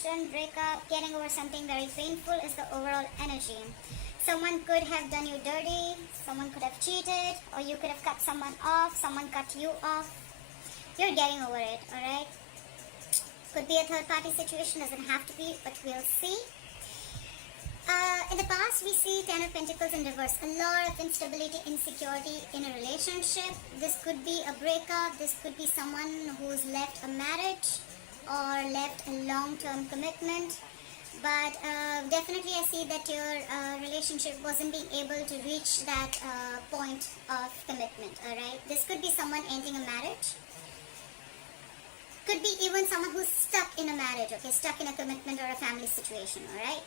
separation, breakup, getting over something very painful is the overall energy. Someone could have done you dirty, someone could have cheated, or you could have cut someone off, someone cut you off. You're getting over it, alright? Could be a third party situation, doesn't have to be, but we'll see. In the past, we see Ten of Pentacles in reverse. A lot of instability, insecurity in a relationship. This could be a breakup. This could be someone who's left a marriage or left a long-term commitment. But definitely I see that your relationship wasn't being able to reach that point of commitment, alright? This could be someone ending a marriage. Could be even someone who's stuck in a marriage, okay? Stuck in a commitment or a family situation, alright?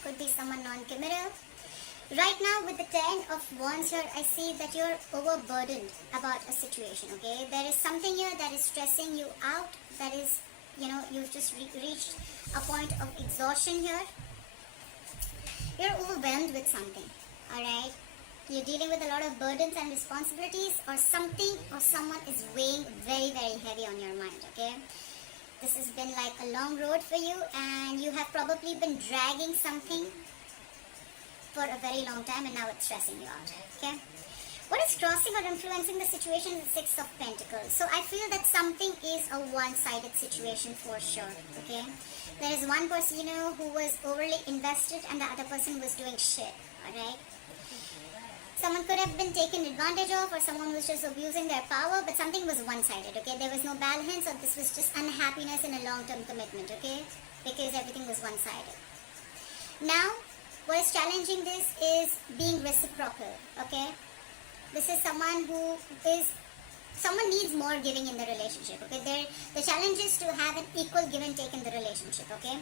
Could be someone non-committal. Right now with the Ten of Wands here, I see that you're overburdened about a situation, okay? There is something here that is stressing you out, that is, you know, you've just reached a point of exhaustion here. You're overwhelmed with something, alright? You're dealing with a lot of burdens and responsibilities, or something or someone is weighing very, very heavy on your mind, okay? This has been like a long road for you, and you have probably been dragging something for a very long time, and now it's stressing you out, okay? What is crossing or influencing the situation is the Six of Pentacles. So I feel that something is a one-sided situation for sure, okay? There is one person, you know, who was overly invested and the other person was doing shit, alright? Someone could have been taken advantage of, or someone was just abusing their power, but something was one-sided, okay? There was no balance, or this was just unhappiness in a long-term commitment, okay? Because everything was one-sided. Now, what is challenging this is being reciprocal, okay? This is someone who is, someone needs more giving in the relationship, okay? The challenge is to have an equal give and take in the relationship, okay?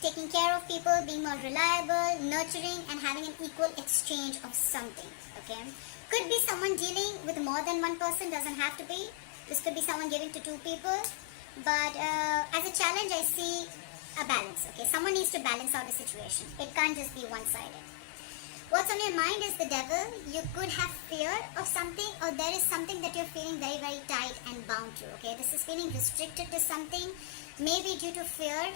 Taking care of people, being more reliable, nurturing, and having an equal exchange of something, okay? Could be someone dealing with more than one person, doesn't have to be. This could be someone giving to two people, but as a challenge, I see a balance, okay? Someone needs to balance out the situation. It can't just be one-sided. What's on your mind is the Devil. You could have fear of something, or there is something that you're feeling very, very tight and bound to, okay? This is feeling restricted to something, maybe due to fear.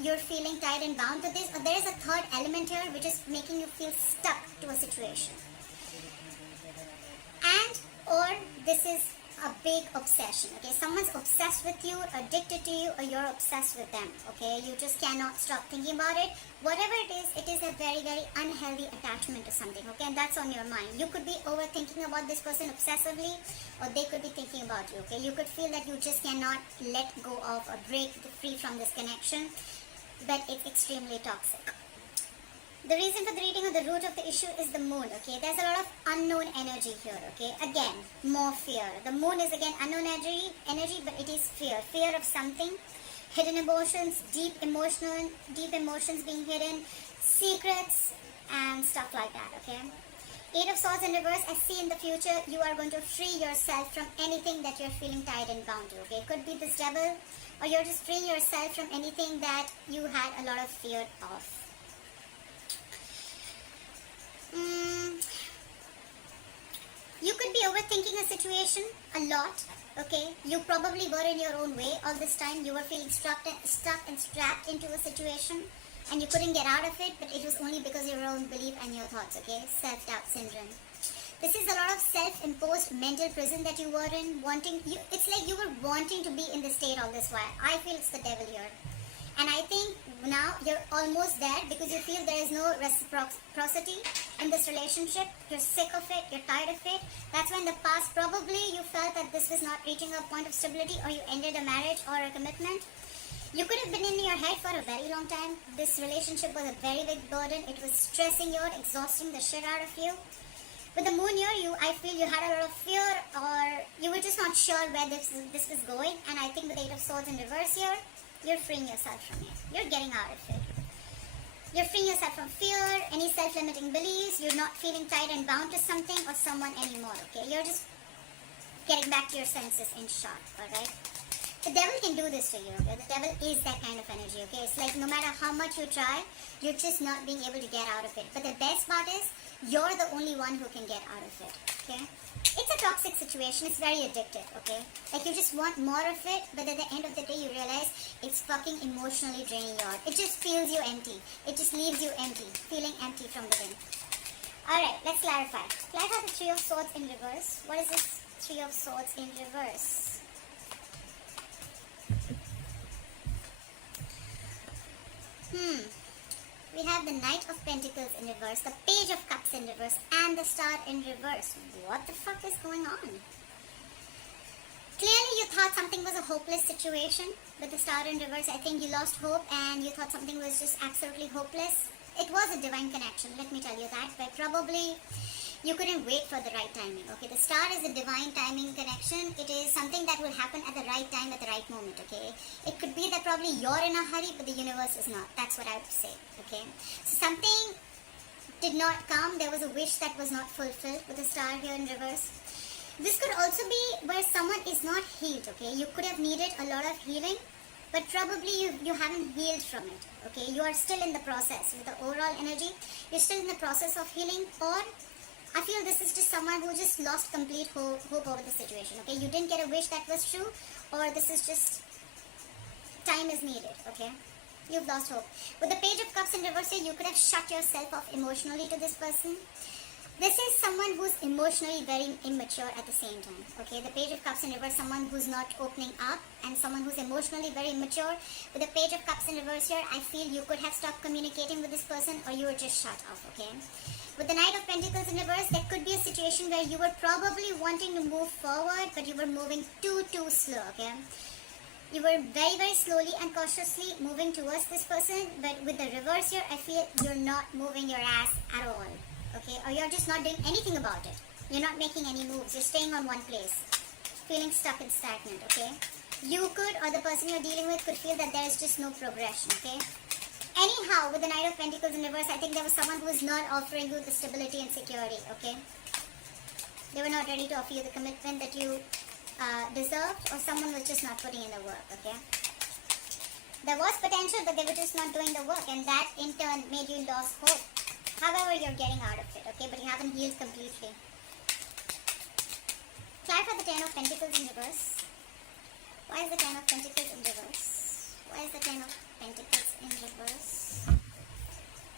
You're feeling tied and bound to this, or there is a third element here which is making you feel stuck to a situation. And or this is a big obsession, okay? Someone's obsessed with you, addicted to you, or you're obsessed with them, okay? You just cannot stop thinking about it. Whatever it is a very, very unhealthy attachment to something, okay? And that's on your mind. You could be overthinking about this person obsessively, or they could be thinking about you, okay? You could feel that you just cannot let go of or break free from this connection, but it's extremely toxic. The reason for the reading of the root of the issue is the moon, okay? There's a lot of unknown energy here, okay? Again, more fear. The moon is again unknown energy, but it is fear. Fear of something, hidden emotions, deep emotions being hidden, secrets, and stuff like that, okay? Eight of Swords in reverse, I see in the future you are going to free yourself from anything that you're feeling tied and bound to, okay? Could be this Devil, or you're just freeing yourself from anything that you had a lot of fear of. You could be overthinking a situation a lot, okay? You probably were in your own way all this time. You were feeling stuck and strapped into a situation, and you couldn't get out of it, but it was only because of your own belief and your thoughts, okay? Self-doubt syndrome. This is a lot of self-imposed mental prison that you were in, it's like you were wanting to be in this state all this while. I feel it's the Devil here. And I think now you're almost there because you feel there is no reciprocity in this relationship. You're sick of it, you're tired of it. That's when in the past probably you felt that this was not reaching a point of stability, or you ended a marriage or a commitment. You could have been in your head for a very long time. This relationship was a very big burden. It was stressing you out, exhausting the shit out of you. With the moon here, I feel you had a lot of fear, or you were just not sure where this was going. And I think with the Eight of Swords in reverse here, you're freeing yourself from it. You're getting out of it. You're freeing yourself from fear, any self-limiting beliefs. You're not feeling tied and bound to something or someone anymore, okay? You're just getting back to your senses in short, alright? The Devil can do this to you, okay? The Devil is that kind of energy, okay? It's like no matter how much you try, you're just not being able to get out of it. But the best part is, you're the only one who can get out of it, okay? It's a toxic situation. It's very addictive, okay? Like you just want more of it, but at the end of the day you realize it's fucking emotionally draining you out. It just feels you empty. It just leaves you empty, feeling empty from within. Alright, let's clarify. Clarify the Three of Swords in reverse. What is this Three of Swords in reverse? We have the Knight of Pentacles in reverse, the Page of Cups in reverse, and the Star in reverse. What the fuck is going on? Clearly you thought something was a hopeless situation with the Star in reverse. I think you lost hope and you thought something was just absolutely hopeless. It was a divine connection, let me tell you that, but probably you couldn't wait for the right timing, okay? The Star is a divine timing connection. It is something that will happen at the right time, at the right moment, okay? It could be that probably you're in a hurry, but the universe is not. That's what I would say, okay? So something did not come. There was a wish that was not fulfilled with the Star here in reverse. This could also be where someone is not healed, okay? You could have needed a lot of healing, but probably you haven't healed from it, okay? You are still in the process with the overall energy. You're still in the process of healing, or I feel this is just someone who just lost complete hope over the situation, okay? You didn't get a wish that was true, or this is just time is needed, okay? You've lost hope. With the Page of Cups in reverse here, you could have shut yourself off emotionally to this person. This is someone who's emotionally very immature at the same time, okay? The Page of Cups in reverse, someone who's not opening up, and someone who's emotionally very immature. With the Page of Cups in reverse here, I feel you could have stopped communicating with this person, or you were just shut off, okay? With the Knight of Pentacles in reverse, there could be a situation where you were probably wanting to move forward, but you were moving too slow, okay? You were very slowly and cautiously moving towards this person, but with the reverse here, I feel you're not moving your ass at all, okay? Or you're just not doing anything about it. You're not making any moves. You're staying on one place, feeling stuck and stagnant, okay? You could, or the person you're dealing with could feel that there is just no progression, okay? Anyhow, with the Knight of Pentacles in reverse, I think there was someone who was not offering you the stability and security, okay? They were not ready to offer you the commitment that you deserved, or someone was just not putting in the work, okay? There was potential, but they were just not doing the work, and that in turn made you lose hope. However, you're getting out of it, okay? But you haven't healed completely. Clarify the Ten of Pentacles in reverse. Why is the Ten of Pentacles in reverse? Why is the Ten of Pentacles in reverse?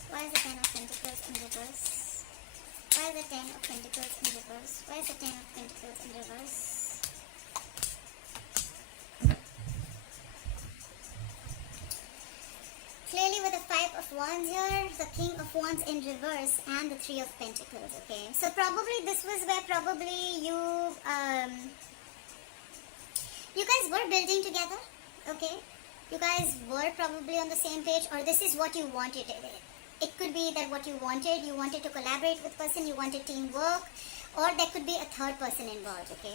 Why is the Ten of Pentacles in reverse? Why is the Ten of Pentacles in reverse? Why is the Ten of Pentacles in reverse? Clearly with the Five of Wands here, the King of Wands in reverse, and the Three of Pentacles, okay? So probably this was where probably you guys were building together, okay? You guys were probably on the same page, or this is what you wanted. It could be that what you wanted to collaborate with person, you wanted teamwork, or there could be a third person involved, okay?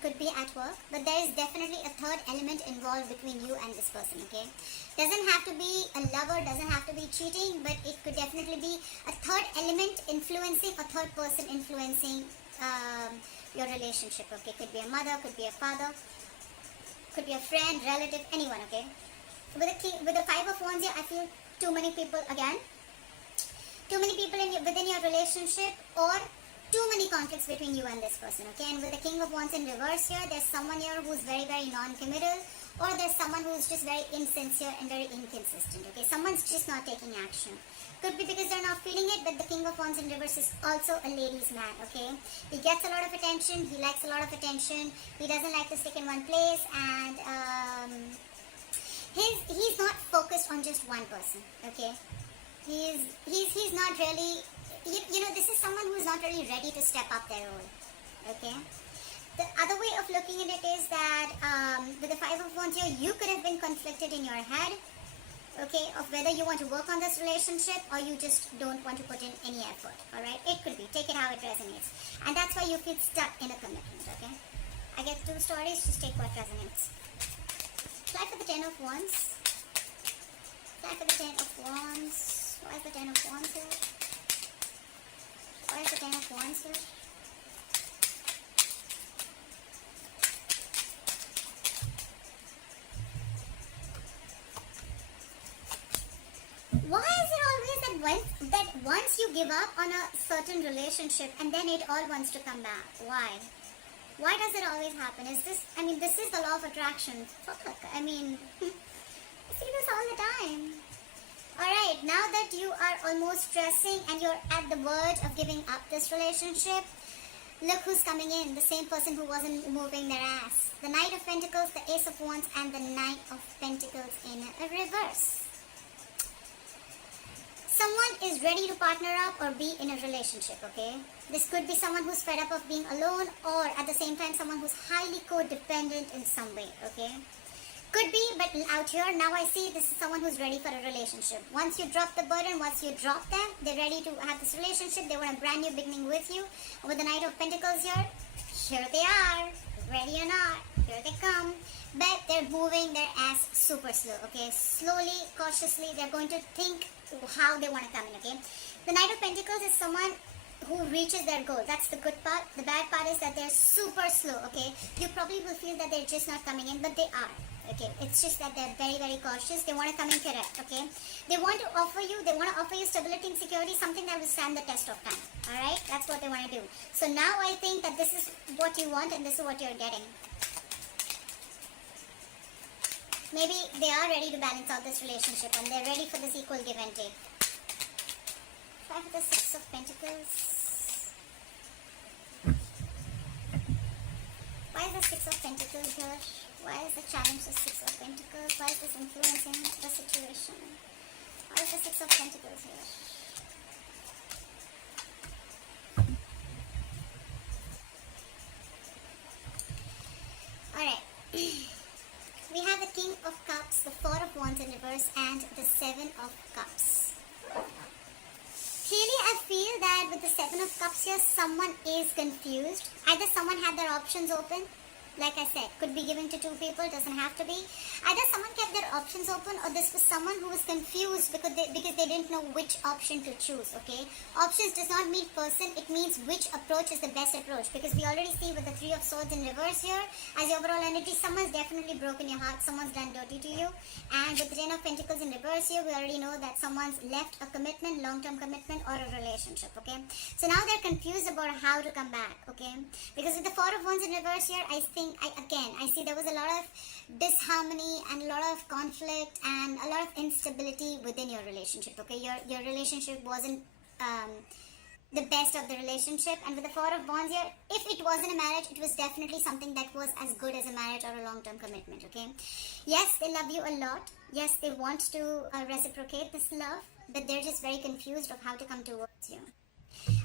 Could be at work, but there is definitely a third element involved between you and this person, okay? Doesn't have to be a lover, doesn't have to be cheating, but it could definitely be a third element influencing, a third person influencing your relationship, okay? Could be a mother, could be a father, could be a friend, relative, anyone, okay? With the Five of Wands here, I feel too many people again. Too many people within your relationship, or too many conflicts between you and this person, okay? And with the King of Wands in reverse here, there's someone here who's very non-committal, or there's someone who's just very insincere and very inconsistent, okay? Someone's just not taking action. Could be because they're not feeling it, but the King of Wands in reverse is also a ladies' man, okay? He gets a lot of attention, he likes a lot of attention, he doesn't like to stick in one place, and he's not focused on just one person, okay? He's not really, you know, this is someone who is not really ready to step up their role, okay? The other way of looking at it is that with the Five of Wands here, you could have been conflicted in your head, okay, of whether you want to work on this relationship or you just don't want to put in any effort, alright? It could be, take it how it resonates. And that's why you feel stuck in a commitment, okay? I get two stories, just take what resonates. Apply for the Ten of Wands. Apply for the Ten of Wands. Why is the Ten of Wands here? Why is the Ten of Wands here? Why is it always that that once you give up on a certain relationship and then it all wants to come back. Why? Why does it always happen? Is this, I mean, this is the law of attraction. Fuck, I mean, I see this all the time. Alright, now that you are almost stressing and you're at the verge of giving up this relationship, look who's coming in. The same person who wasn't moving their ass. The Knight of Pentacles, the Ace of Wands, and the Knight of Pentacles in a reverse. Someone is ready to partner up or be in a relationship, okay? This could be someone who's fed up of being alone, or at the same time someone who's highly codependent in some way, okay? Could be, but out here, now I see this is someone who's ready for a relationship. Once you drop the burden, once you drop them, they're ready to have this relationship. They want a brand new beginning with you. With the Knight of Pentacles here they are. Ready or not, here they come. But they're moving their ass super slow, okay? Slowly, cautiously, they're going to think how they want to come in, okay? The Knight of Pentacles is someone who reaches their goal. That's the good part. The bad part is that they're super slow, okay? You probably will feel that they're just not coming in, but they are. Okay, it's just that they're very, very cautious. They want to come in correct, okay? They want to offer you stability and security, something that will stand the test of time, alright? That's what they want to do. So now I think that this is what you want and this is what you're getting. Maybe they are ready to balance out this relationship and they're ready for this equal give and take. Five of the Six of Pentacles. Why is the Six of Pentacles here? Why is the challenge the Six of Pentacles? Why is this influencing the situation? Why is the Six of Pentacles here? Alright. We have the King of Cups, the Four of Wands in reverse, and the Seven of Cups. Clearly, I feel that with the Seven of Cups here, someone is confused. Either someone had their options open. Like I said, could be given to two people, doesn't have to be. Either someone kept their options open or this was someone who was confused because they didn't know which option to choose, okay? Options does not mean person, it means which approach is the best approach. Because we already see with the Three of Swords in reverse here, as your overall energy, someone's definitely broken your heart, someone's done dirty to you. And with the Ten of Pentacles in reverse here, we already know that someone's left a commitment, long-term commitment or a relationship, okay? So now they're confused about how to come back, okay? Because with the Four of Wands in reverse here, I see there was a lot of disharmony and a lot of conflict and a lot of instability within your relationship, okay? Your relationship wasn't the best of the relationship, and with the Four of Wands here, if it wasn't a marriage, it was definitely something that was as good as a marriage or a long-term commitment, okay? Yes, they love you a lot. Yes, they want to reciprocate this love, but they're just very confused of how to come towards you.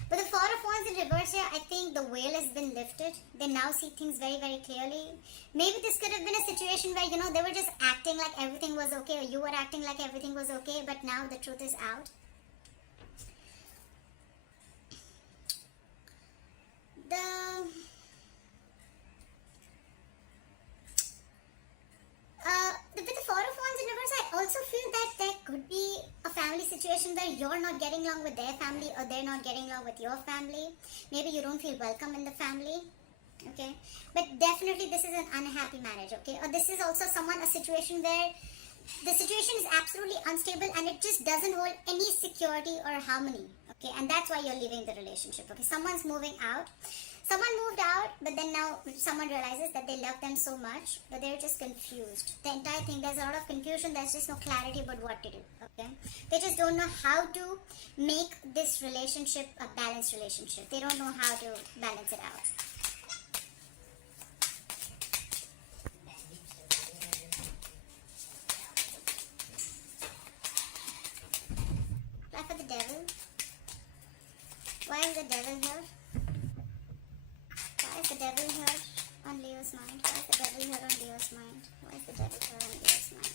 But the Four of Wands in reverse here, I think the veil has been lifted. They now see things very, very clearly. Maybe this could have been a situation where, you know, they were just acting like everything was okay, or you were acting like everything was okay, but now the truth is out. With the Four of Wands in reverse, I also feel that there could be a family situation where you're not getting along with their family or they're not getting along with your family. Maybe you don't feel welcome in the family, okay? But definitely this is an unhappy marriage, okay? Or this is also a situation where the situation is absolutely unstable and it just doesn't hold any security or harmony, okay? And that's why you're leaving the relationship, okay? Someone's moving out. Someone moved out, but then now someone realizes that they love them so much, but they're just confused. The entire thing, there's a lot of confusion, there's just no clarity about what to do, okay? They just don't know how to make this relationship a balanced relationship. They don't know how to balance it out. Apply for the Devil. Why is the Devil here? Why is the Devil here on Leo's mind? Why is the Devil here on Leo's mind? Why is the Devil here on Leo's mind?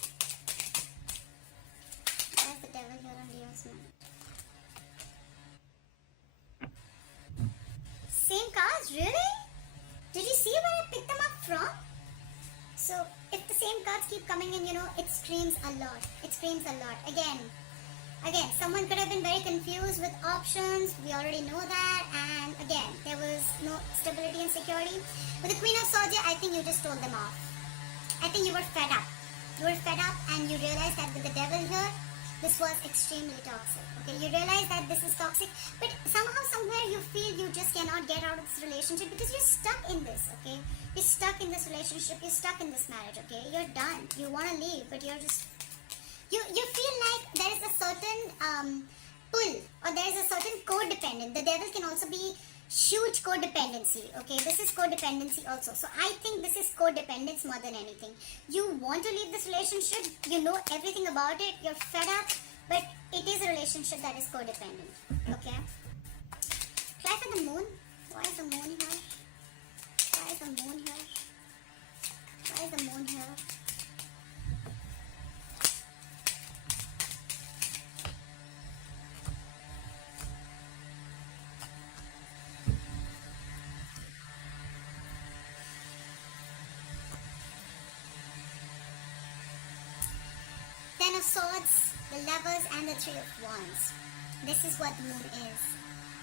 Why is the Devil here on Leo's mind? Same cards? Really? Did you see where I picked them up from? So, if the same cards keep coming in, you know, it screams a lot. It screams a lot. Again, someone could have been very confused with options. We already know that. And again, there was no stability and security. With the Queen of Swords, I think you just told them off. I think you were fed up. You were fed up and you realized that with the Devil here, this was extremely toxic. Okay, you realize that this is toxic, but somehow, somewhere you feel you just cannot get out of this relationship because you're stuck in this. Okay, you're stuck in this relationship, you're stuck in this marriage. Okay, you're done, you want to leave, but you're just, you feel like there is a certain pull, or there is a certain codependent. The devil can also be huge codependency. Okay, this is codependency also. So I think this is codependence more than anything. You want to leave this relationship, you know everything about it, you're fed up, but it is a relationship that is codependent. Okay, try for the moon. Why is the moon here? Why is the moon here? Why is the moon here? Ten of Swords, the Lovers, and the Three of Wands. This is what the moon is.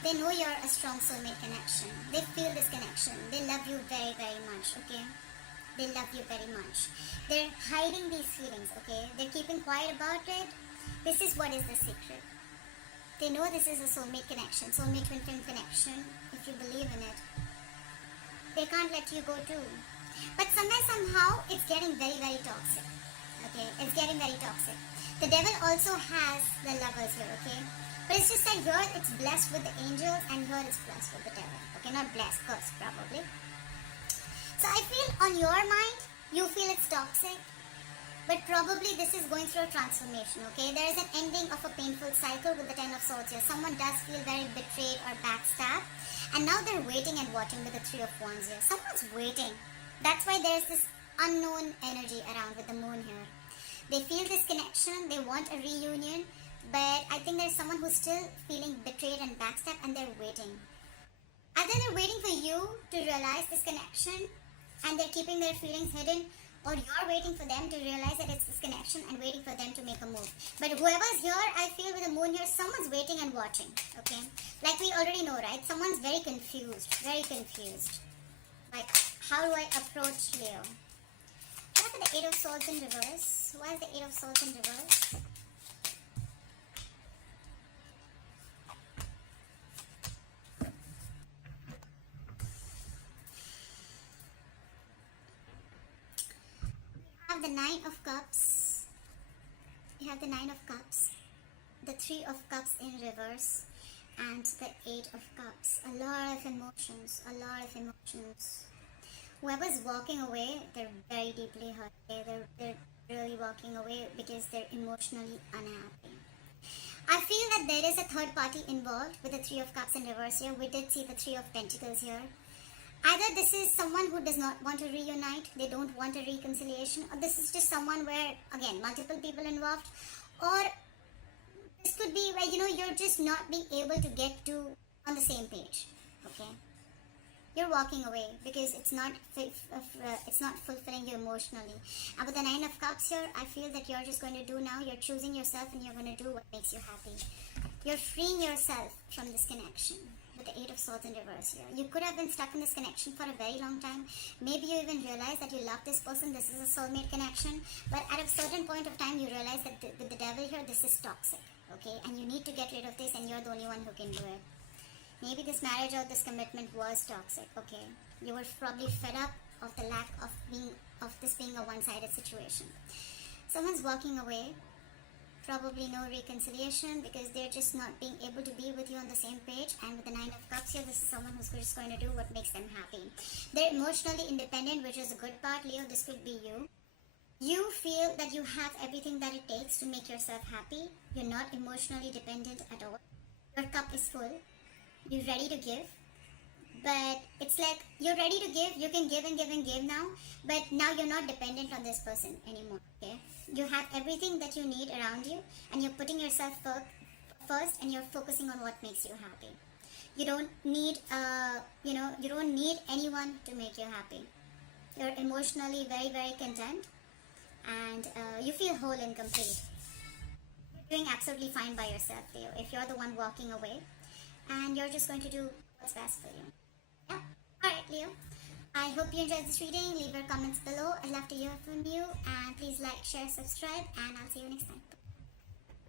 They know you're a strong soulmate connection. They feel this connection. They love you very, very much, okay? They love you very much. They're hiding these feelings, okay? They're keeping quiet about it. This is what is the secret. They know this is a soulmate connection, soulmate twin flame connection, if you believe in it. They can't let you go too. But somewhere, somehow, it's getting very, very toxic. Okay, it's getting very toxic. The devil also has the Lovers here, okay? But it's just that here it's blessed with the angels and here it's blessed with the devil. Okay, not blessed, cursed probably. So I feel on your mind, you feel it's toxic, but probably this is going through a transformation, okay? There is an ending of a painful cycle with the Ten of Swords here. Someone does feel very betrayed or backstabbed, and now they're waiting and watching with the Three of Wands here. Someone's waiting. That's why there's this unknown energy around with the moon here. They feel this connection, they want a reunion, but I think there's someone who's still feeling betrayed and backstabbed, and they're waiting. Either they're waiting for you to realize this connection and they're keeping their feelings hidden, or you're waiting for them to realize that it's this connection and waiting for them to make a move. But whoever's here, I feel with the moon here, someone's waiting and watching, okay? Like we already know, right? Someone's very confused, very confused. Like, how do I approach Leo? What about the Eight of Swords in reverse? Why is the Eight of Swords in reverse? We have the Nine of Cups. We have the Nine of Cups. The Three of Cups in reverse. And the Eight of Cups. A lot of emotions. A lot of emotions. Whoever's walking away, they're very deeply hurt. They're really walking away because they're emotionally unhappy. I feel that there is a third party involved with the Three of Cups in reverse here. We did see the Three of Pentacles here. Either this is someone who does not want to reunite, they don't want a reconciliation, or this is just someone where, again, multiple people involved, or this could be where, you're just not being able to get to on the same page, okay? You're walking away because it's not fulfilling you emotionally. And with the Nine of Cups here, I feel that you're just going to do now, you're choosing yourself and you're going to do what makes you happy. You're freeing yourself from this connection with the Eight of Swords in reverse here. You could have been stuck in this connection for a very long time. Maybe you even realize that you love this person, this is a soulmate connection, but at a certain point of time you realize that with the devil here, this is toxic, okay? And you need to get rid of this and you're the only one who can do it. Maybe this marriage or this commitment was toxic, okay? You were probably fed up of the lack of this being a one-sided situation. Someone's walking away, probably no reconciliation because they're just not being able to be with you on the same page. And with the Nine of Cups here, this is someone who's just going to do what makes them happy. They're emotionally independent, which is a good part, Leo. This could be you. You feel that you have everything that it takes to make yourself happy. You're not emotionally dependent at all. Your cup is full. You're ready to give, but it's like you're ready to give, you can give and give and give now, but now you're not dependent on this person anymore, okay? You have everything that you need around you, and you're putting yourself first, and you're focusing on what makes you happy. You don't need, you don't need anyone to make you happy. You're emotionally very, very content, and you feel whole and complete. You're doing absolutely fine by yourself, Leo, if you're the one walking away. And you're just going to do what's best for you. Yeah. Alright, Leo. I hope you enjoyed this reading. Leave your comments below. I'd love to hear from you. And please like, share, subscribe. And I'll see you next time.